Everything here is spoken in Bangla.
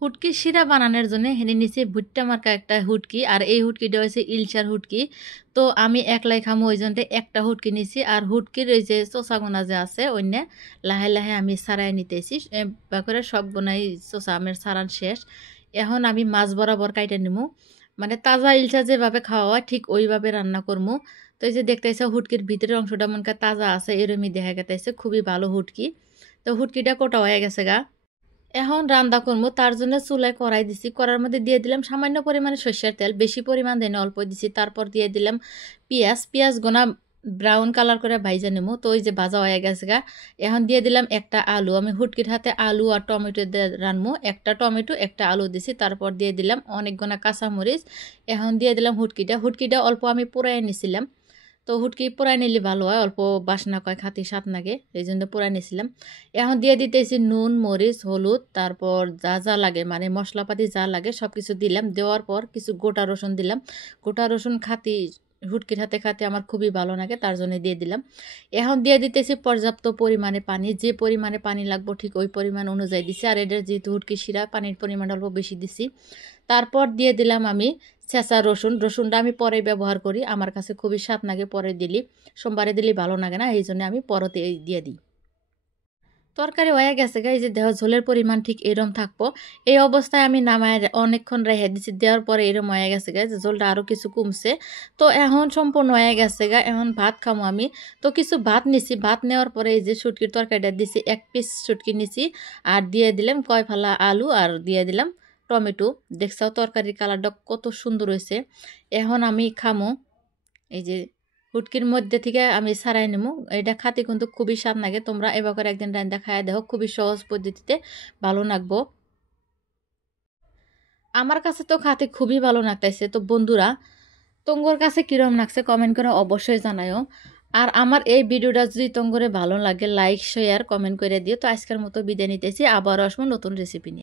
হুটকির শিরা বানানোর জন্য হেনে নিচে ভুট্টা মার্কা একটা হুটকি, আর এই হুটকিটা হচ্ছে ইলশার হুটকি। তো আমি একলাই খামো ওই জন্য একটা হুটকি নিছি, আর হুটকির ওই যে চোষাগুনা যে আছে অন্য লাহে লাহে আমি ছাড়াই নিতেছি করে সব গোনাই চোষা আমের ছাড়ান শেষ। এখন আমি মাছ বরাবর কাইটে নিমু, মানে তাজা ইলশা যেভাবে খাওয়া হয় ঠিক ওইভাবে রান্না করমু। তো এই যে দেখতেছে হুটকির ভিতরের অংশটা মনকা তাজা আছে এরমই দেখা গেতেছে, খুবই ভালো হুটকি। তো হুটকিটা কোটা হয়ে গেছে গা। এখন রান্না করবো তার জন্য চুলায় কড়াই দিছি, কড়ার মধ্যে দিয়ে দিলাম সামান্য পরিমাণে সর্ষের তেল, বেশি পরিমাণ দেন অল্প দিছি। তারপর দিয়ে দিলাম পেঁয়াজ, পেঁয়াজ গোনা ব্রাউন কালার করে ভাইজা নেবো। তো ওই যে ভাজা হয়ে গেছে গা। এখন দিয়ে দিলাম একটা আলু, আমি হুটকির হাতে আলু আর টমেটো দিয়ে রানবো, একটা টমেটো একটা আলু দিছি। তারপর দিয়ে দিলাম অনেক গোনা কাঁচামরিচ। এখন দিয়ে দিলাম হুটকিটা, হুটকিটা অল্প আমি পোড়াই নিছিলাম। তো হুটকি পোড়াই নিলে ভালো হয়, অল্প বাসনা কয় খাতি স্বাদ লাগে, এই জন্য পোড়াই নিয়েছিলাম। এখন দিয়ে দিতেছি নুন মরিচ হলুদ, তারপর যা যা লাগে মানে মশলাপাতি যা লাগে সব কিছু দিলাম। দেওয়ার পর কিছু গোটা রসুন দিলাম। গোটা রসুন খাতি হুটকির হাতে খাতে আমার খুবই ভালো লাগে, তার জন্য দিয়ে দিলাম। এখন দিয়ে দিতেছি পর্যাপ্ত পরিমাণে পানি, যে পরিমাণে পানি লাগবো ঠিক ওই পরিমাণ অনুযায়ী দিছি। আর এটা যেহেতু হুটকি শিরা পানির পরিমাণ অল্প বেশি দিছি। তারপর দিয়ে দিলাম আমি ছেঁচা রসুন, রসুনটা আমি পরে ব্যবহার করি, আমার কাছে খুবই স্বাদ লাগে পরে দিলি, সোমবারে দিলে ভালো লাগে না, এই জন্য আমি পরতে দিয়ে দিই। তরকারি হয়ে গেছে গা, এই যে দেহ ঝোলের পরিমাণ ঠিক এরম থাকবো। এই অবস্থায় আমি নামায় অনেকক্ষণ রেখে দিচ্ছি, দেওয়ার পরে এরম হয়ে গেছে গা যে ঝোলটা আরও কিছু কমছে। তো এখন সম্পূর্ণ হয়ে গেছে গা, এখন ভাত খামো আমি। তো কিছু ভাত নিছি, ভাত নেওয়ার পরে এই যে শুটকির তরকারিটা দিছি, এক পিস শুটকি নিছি, আর দিয়ে দিলাম কয় ফালা আলু, আর দিয়ে দিলাম টমেটো। দেখছাও তরকারির কালারটা কত সুন্দর হয়েছে। এখন আমি খামো, এই যে হুটকির মধ্যে থেকে আমি ছাড়াই নেবো। এটা খাতে কিন্তু খুবই স্বাদ লাগে, তোমরা এবার করে একদিন রান্না খাইয়া দেখো, খুবই সহজ পদ্ধতিতে ভালো লাগবো। আমার কাছে তো খাতে খুবই ভালো লাগতেছে। তো বন্ধুরা তোমগোর কাছে কিরম লাগছে কমেন্ট করে অবশ্যই জানাও। আর আমার এই ভিডিওটা যদি তোমগোরে ভালো লাগে লাইক শেয়ার কমেন্ট করে দিও। তো আজকের মতো বিদায় নিতেছি, আবারও আসবো নতুন রেসিপি নিয়ে।